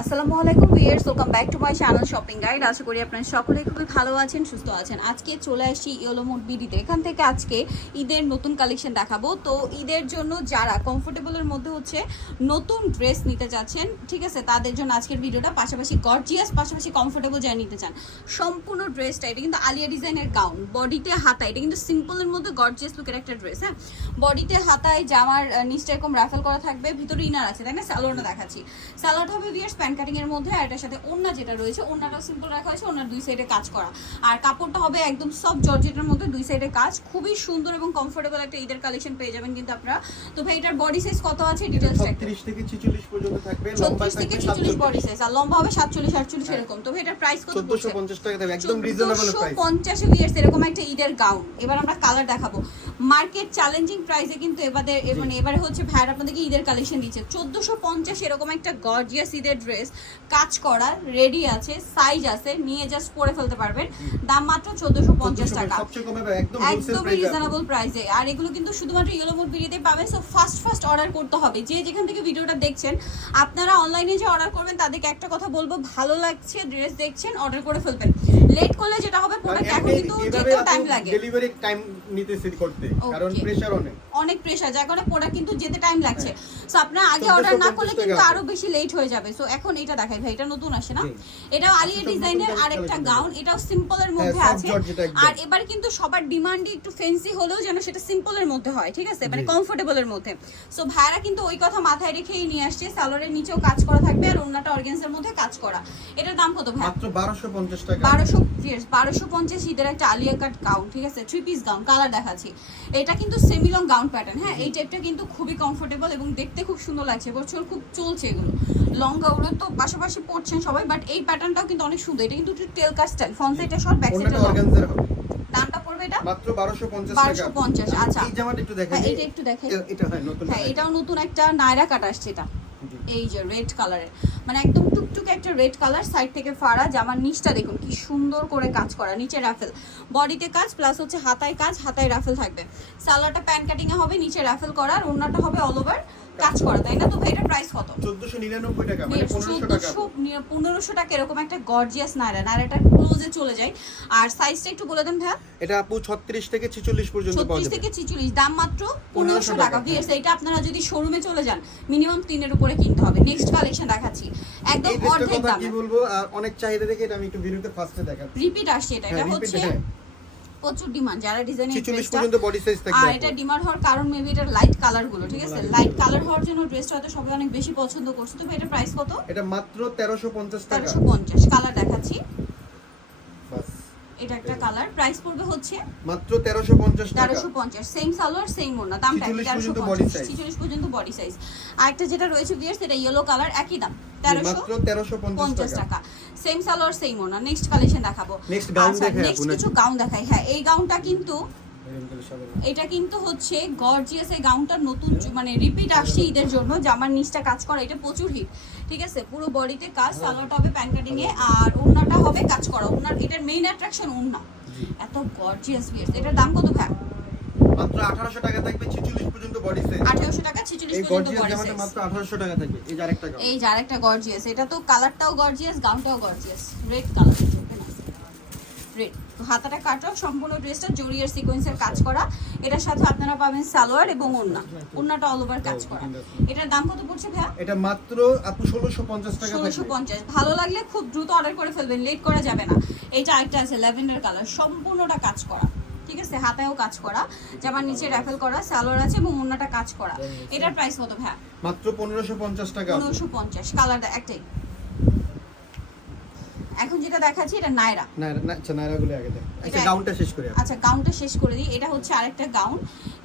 আসসালামু আলাইকুম viewers welcome back to my channel shopping guide. আশা করি আপনারা সকলেই খুবই ভালো আছেন, সুস্থ আছেন। আজকে চলে আসি ইয়েলো মোড বিডিতে। এখান থেকে আজকে ঈদের নতুন কালেকশন দেখাবো। তো ঈদের জন্য যারা কমফোর্টেবলের মধ্যে হচ্ছে নতুন ড্রেস নিতে চাচ্ছেন ঠিক আছে, তাদের জন্য আজকের ভিডিওটা পাশাপাশি গর্জিয়াস পাশাপাশি কমফোর্টেবল যারা নিতে চান, সম্পূর্ণ ড্রেসটা এটা কিন্তু আলিয়া ডিজাইনের গাউন বডিতে হাতা এটা কিন্তু সিম্পলের মধ্যে গর্জিয়াস লুকের একটা ড্রেস হ্যাঁ? বডিতে হাতায়, জামার নিচটা এরকম রাফেল করা থাকবে, ভিতরে ইনার আছে, তাই না? স্যালোয়ারটা দেখাচ্ছি। স্যালোয়ার হবে ভিয়ার্স প্যান্ট কাটিং এর মধ্যে আর এটার সাথে ওন্না যেটা রয়েছে ওন্নাটাও সিম্পল রাখা হয়েছে ওনার দুই সাইডে কাজ করা। আর কাপড়টা হবে একদম সব জর্জেটের মধ্যে দুই সাইডে কাজ। খুবই সুন্দর এবং কমফোর্টেবল একটা ঈদের কালেকশন পেয়ে যাবেন কিন্তু আপনারা। তো ভাই এটার বডি সাইজ কত আছে 36 থেকে 46 পর্যন্ত থাকবে লম্বা থেকে বডি 47 সাইজ আর লম্বা হবে সাতচল্লিশ আটচল্লিশ এরকম। তো ভাই এটার প্রাইস কত পড়ছে 1450 টাকা থাকবে একদম রিজনেবল প্রাইস পঞ্চাশে ভিয়ার্স এরকম একটা ঈদের গাউন এবার আমরা কালার দেখাবো। মার্কেট চ্যালেঞ্জিং প্রাইসে কিন্তু এবারে মানে এবারে হচ্ছে ভাইয়ার আপনাদেরকে ঈদের কালেকশন দিচ্ছে। চোদ্দোশো পঞ্চাশ এরকম একটা গর্জিয়াস ঈদের ড্রেস কাজ করা রেডি আছে সাইজ আছে নিয়ে জাস্ট পরে ফেলতে পারবেন। দাম মাত্র চোদ্দশো পঞ্চাশ টাকা। একদমই রিজনেবল প্রাইসে আর এগুলো কিন্তু শুধুমাত্র ইয়েলো মোড বিড়িতে পাবেন সো ফার্স্ট ফার্স্ট অর্ডার করতে হবে। যে যেখান থেকে ভিডিওটা দেখছেন আপনারা অনলাইনে যে অর্ডার করবেন তাদেরকে একটা কথা বলব ভালো লাগছে ড্রেস দেখছেন অর্ডার করে ফেলবেন। লেট করলে যেটা হবে প্রোডাক্ট এখন কিন্তু যেতেও টাইম লাগে। ডেলিভারি টাইম নিতে সেট করতে কারণ প্রেসার অনেক। অনেক প্রেশার যার কারণে প্রোডাক্ট কিন্তু যেতে টাইম লাগছে। সো আপনারা আগে অর্ডার না করলে কিন্তু আরও বেশি লেট হয়ে যাবে। সো এখন এটা দেখাই ভাই এটা নতুন আসে না? এটাও আলিয়া ডিজাইনের আরেকটা গাউন এটাও সিম্পলের হ্যাঁ, মধ্যে আছে। আর এবার কিন্তু সবার ডিমান্ডই একটু ফেন্সি হলেও যেন সেটা সিম্পলের মধ্যে হয় ঠিক আছে? মানে কমফোর্টেবলের মধ্যে। সো ভাইরা কিন্তু ওই কথা মাথায় রেখেই নিয়ে আসছে সালোয়ারের নিচেও কাজ করা থাকবে আর অন্যটা অর্গেন্সের মধ্যে কাজ করা। এটার দাম কত ভাই মাত্র 1250 টাকা। বারোশো ইয়ার্স বারোশো পঞ্চাশ ঈদের একটা আলিয়া কাট গাউন ঠিক আছে? থ্রি পিস গাউন কালার দেখাচ্ছি। এটা কিন্তু সেমি লং গাউন প্যাটার্ন হ্যাঁ? এই টাইপটা কিন্তু খুবই কমফোর্টেবল এবং দেখতে খুব সুন্দর লাগছে। বছর খুব চলছে এগুলো। লং গাউনে তো পাশাপাশি পড়ছেন সবাই বাট এই প্যাটার্নটাও কিন্তু অনেক সুন্দর। এটা কিন্তু একটু টেল কাট স্টাইল ফ্রন্ট সাইডটা শর্ট ব্যাক সাইডটা হবে? দামটা পড়বে এটা? মাত্র 1250 টাকা। 1250 আচ্ছা। এই জামাটা একটু দেখাই। হ্যাঁ, এইটা একটু দেখাই। এটা হয় নতুন হ্যাঁ এটাও নতুন একটা নায়রা কাট আসছে এটা। এই যে রেড কালারের মানে একদম টুকটুক একটা রেড কালার সাইড থেকে ফাড়া জামার নিচটা দেখুন, কি সুন্দর করে কাজ করা, নিচে রাফেল বডিতে কাজ প্লাস হচ্ছে হাতায় কাজ, হাতায় রাফেল থাকবে। সালোয়ারটা প্যান কাটিংয়ে হবে, নিচে রাফেল করার ওনাটা হবে অল ওভার কাজ করা তাই না? তো ভাই এটার প্রাইস কত? 1499 টাকা মানে 1500 টাকা। এরকম একটা গর্জিয়াস নায়রা নায়রাটা ক্লোজে চলে যায়। আর সাইজটা একটু বলে দেন ভাইয়া। এটা আপু 36 থেকে 46 পর্যন্ত পাওয়া যাবে। থেকে ছিচল্লিশ দাম মাত্র পনেরোশো 1500 টাকা। টাকা, ভিয়ার্স এটা আপনারা যদি শোরুমে চলে যান মিনিমাম তিনের উপরে কিনতে হবে। নেক্সট কালেকশন দেখাচ্ছি। একদম অর্ধেক কথা কি বলব আর অনেক চাহিদা দেখে এটা আমি একটু ভিডিওতে ফার্স্টে দেখাচ্ছি। রিপিট আসছে এটা এটা হ্যাঁ হচ্ছে হ্যাঁ। প্রচুর ডিমান্ড যারা ডিজাইনিং 46 পর্যন্ত বডি সাইজ থাকে আর এটা ডিমান্ড হওয়ার কারণ মেবি এটা লাইট কালারগুলো ঠিক আছে? লাইট কালার হওয়ার জন্য ড্রেসটা হয়তো সবাই অনেক বেশি পছন্দ করছে। তো এটা প্রাইস কত? এটা মাত্র 1350 টাকা। তেরোশো পঞ্চাশ। কালার দেখাচ্ছি। এটা একটা কালার। প্রাইস পড়বে হচ্ছে মাত্র 1350 টাকা। তেরোশো পঞ্চাশ। সেম সালোয়ার সেম ওড়না দামটা 46 তেরোশো পর্যন্ত বডি সাইজ আর একটা যেটা রয়েছে বিয়ার সেটা ইয়েলো কালার একই দাম। তেরোশো মাত্র 1350 পঞ্চাশ টাকা। সেম সালোয়ার সেম ওনা নেক্সট কালেকশন দেখাবো। আচ্ছা দেখাই নেক্সট কিছু গাউন দেখাই। হ্যাঁ এই গাউনটা কিন্তু এটা কিন্তু হচ্ছে গর্জিয়াস এই গাউনটা নতুন মানে রিপিট আসছে ঈদের জন্য। জামার নিচটা কাজ করা এটা প্রচুর হিট ঠিক আছে? পুরো বডিতে কাজ সালোয়ারটা হবে প্যান কাটিং এ আর ওড়নাটা হবে কাজ করা। ওড়নার এটার মেইন অ্যাট্রাকশন ওড়না। এত গর্জিয়াস বিয়ার্স এটার দাম কত ভাই? মাত্র 1800 টাকা থাকবে 46 পর্যন্ত বডি সাইজ আঠারোশো টাকা ছিচল্লিশ এই পর্যন্ত বডি সাইজ মাত্র 1800 টাকা থাকবে। এই যে আরেকটা গাউন এই যার একটা গর্জিয়াস এটা তো কালারটাও গর্জিয়াস গাউনটাও গর্জিয়াস রেড কালার রেড হাতাটা কাটা সম্পূর্ণ ড্রেসটা জরিয়ার সিকোয়েন্সের কাজ করা। এটার সাথে আপনারা পাবেন সালোয়ার এবং ওড়না। ওড়নাটা অল ওভার কাজ করা। এটার দাম কত পড়ছে ভাইয়া? এটা মাত্র আপু 1650 টাকা ষোলোশো থাকবে পঞ্চাশ। ভালো লাগলে খুব দ্রুত অর্ডার করে ফেলবেন লেট করা যাবে না। এইটা আরেকটা আছে ল্যাভেন্ডার কালার। সম্পূর্ণটা কাজ করা। ঠিক আছে? হাতায়ও কাজ করা। জামার নিচে র্যাফেল করা সালোয়ার আছে এবং ওড়নাটা কাজ করা। এটার প্রাইস কত ভাইয়া? মাত্র 1550 টাকা আপু। পনেরোশো পঞ্চাশ। কালার একটাই। যেটা দেখাচ্ছি এটা নায়রা। আচ্ছা নাইরাগুলো আগে দেখ। আচ্ছা গাউনটা শেষ করে আচ্ছা গাউনটা শেষ করে দিই। এটা হচ্ছে আরেকটা গাউন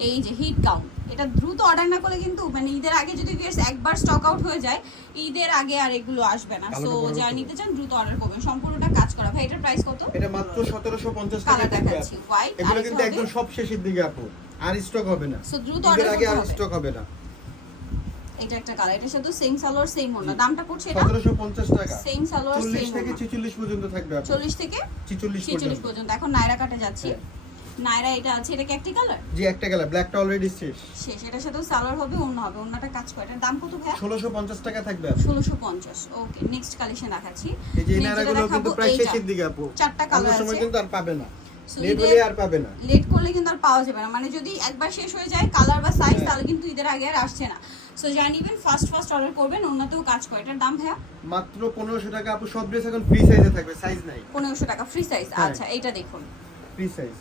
এই যে হিট গাউন এটা দ্রুত অর্ডার না করলে কিন্তু মানে ঈদের আগে যদি একবার স্টক আউট হয়ে যায় ঈদের আগে আর এগুলো আসবে না। সো যারা নিতে চান দ্রুত অর্ডার করবেন সম্পূর্ণটা কাজ করা। ভাই এটার প্রাইস কত? এটা মাত্র 1750 টাকা দেখাচ্ছি। হোয়াইট এগুলো কিন্তু একদম সব শেষের দিকে আপু। আর স্টক হবে না। সো দ্রুত অর্ডার আগে আর স্টক হবে না। এটা একটা কালার এটা শুধু সেম সালোয়ার সেম ওনা দামটা পড়ছে এটা? 1750 টাকা। সেম সালোয়ার 40 থেকে 46 পর্যন্ত থাকবে 40 থেকে 46 পর্যন্ত। এখন নায়রা কাটে যাচ্ছি। হ্যাঁ। নাইরা এটা আছে এটা কি একটি কালার জি একটা কালার ব্ল্যাকটা অলরেডি শেষ। শেষ। এটার সাথেও সালোয়ার হবে অন্য হবে। অন্যটা কাজ করে। এটার দাম কত ষোলোশো পঞ্চাশ টাকা থাকবে আপু। ষোলোশো পঞ্চাশ। ওকে নেক্সট কালেকশন দেখাচ্ছি। এই যে ইনারাগুলো যেটা কিন্তু প্রায় শেষের দিকে আপু। চারটা কালার সময় কিন্তু আর পাবে না। লেট হলে আর পাবে না। লেট করলে কিন্তু আর পাওয়া যাবে না। মানে যদি একবার শেষ হয়ে যায় কালার বা সাইজ হ্যাঁ। তাহলে কিন্তু ঈদের আগে আর আসছে না। সো ফার্স্ট ফার্স্ট অর্ডার করবেন অন্যতেও কাজ করে। এটার দাম ভাইয়া? মাত্র পনেরোশো টাকা। আপু সব ড্রেস এখন ফ্রি সাইজে থাকবে সাইজ নাই। পনেরোশো টাকা ফ্রি সাইজ হ্যাঁ। আচ্ছা এটা দেখুন। ফ্রি সাইজ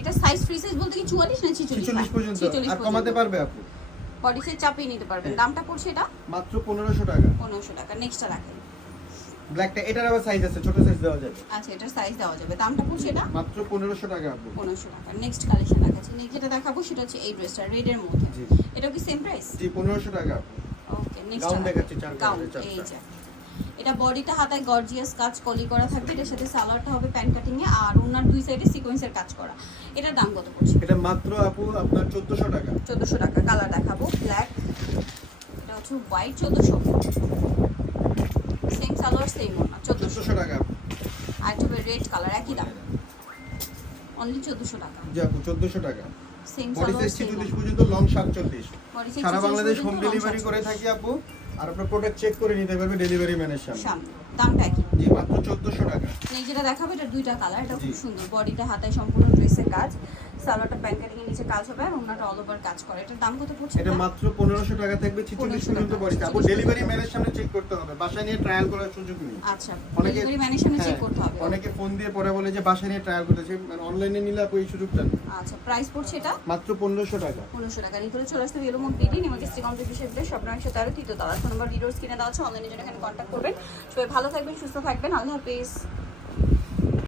এটা সাইজ ফ্রি সাইজ বলতে কি চুয়াল্লিশ না ছিচল্লিশ ছিচল্লিশ পর্যন্ত। আর কমাতে পারবে আপু? বডি সাইজ চাপিয়ে নিতে পারবেন। হ্যাঁ। দামটা পড়ছে এটা? মাত্র পনেরোশো টাকা। পনেরোশো টাকা। নেক্সটটা রাখেন। ব্ল্যাকটা এটার আবার সাইজ আছে ছোট সাইজ দেওয়া যাবে। আচ্ছা এটার সাইজ দেওয়া যাবে। দামটা পড়ছে এটা মাত্র পনেরোশো টাকা আপু। পনেরোশো টাকা। নেক্সট কালেকশন দেখাচ্ছি। নেক্সট যেটা দেখাবো সেটা হচ্ছে এই ড্রেসটা রেডের মধ্যে। জি এটাও কি সেম প্রাইস জি পনেরোশো টাকা আপু। ওকে নেক্সট Gown দেখাচ্ছি, চার গাউন চারটা। এই যে। এটা বডিটা হাতায় গর্জিয়াস কাজ কলি করা থাকবে। এটার সাথে সালোয়ারটা হবে প্যান্ট কাটিং এ আর ওনার দুই সাইডে সিকোয়েন্সের কাজ করা। এটার দাম কত পড়ছে? এটা মাত্র আপু আপনার চোদ্দশো টাকা। চোদ্দোশো টাকা। কালার দেখাবো ব্ল্যাক এটা হচ্ছে হোয়াইট চোদ্দোশো। সেম সালোয়ার সেম না চোদ্দোশো। টাকা। আর একটা রেড কালার একই দাম। অনলি চোদ্দোশো টাকা। জি আপু চোদ্দশো টাকা। সেম সালোয়ার পর্যন্ত লং সাতচল্লিশ। সারা বাংলাদেশ হোম ডেলিভারি করে থাকি আপু। আর আপনার প্রোডাক্ট চেক করে নিতে পারবে ডেলিভারি ম্যানের সামনে। দামটা একই। জি মাত্র চোদ্দশো টাকা। এই যেটা দেখাবো এটা দুইটা কালার এটা খুব সুন্দর। বডিটা হাতায় সম্পূর্ণ ড্রেসের কাজ। সালোয়ারটা প্যান্ট কাটিং এর নিচে কাজ হবে আর ওনাটা অল ওভার কাজ করে। এটার দাম কত পড়ছে এটা মাত্র পনেরোশো টাকা থাকবে ছিচল্লিশ 1500 পর্যন্ত টাকা, বডি আপু ডেলিভারি ম্যানের সামনে চেক করতে হবে। বাসায় নিয়ে ট্রায়াল করার সুযোগ নেই। আচ্ছা ডেলিভারি ম্যানের সামনে চেক হ্যাঁ, করতে হবে। অনেকে ফোন দিয়ে পরে বলে যে বাসায় নিয়ে ট্রায়াল করতেছে মানে অনলাইনে নিলে আপু এই সুযোগটা আচ্ছা প্রাইস পড়ছে এটা? মাত্র পনেরোশো টাকা। পনেরোশো টাকা। নিয়ে চলে আসতে বেলুম বিডি নিমাকে শ্রী কমপ্লিট হিসেবে স্বপ্ন একশো তেরো তৃতীয় তলা ফোন নম্বর ডিটেলস কিনে দেওয়া আছে অনলাইনে জন্য এখানে কন্ট্যাক্ট করবেন। সবাই ভালো থাকবেন, সুস্থ থাকবেন। আল্লাহ হাফিজ।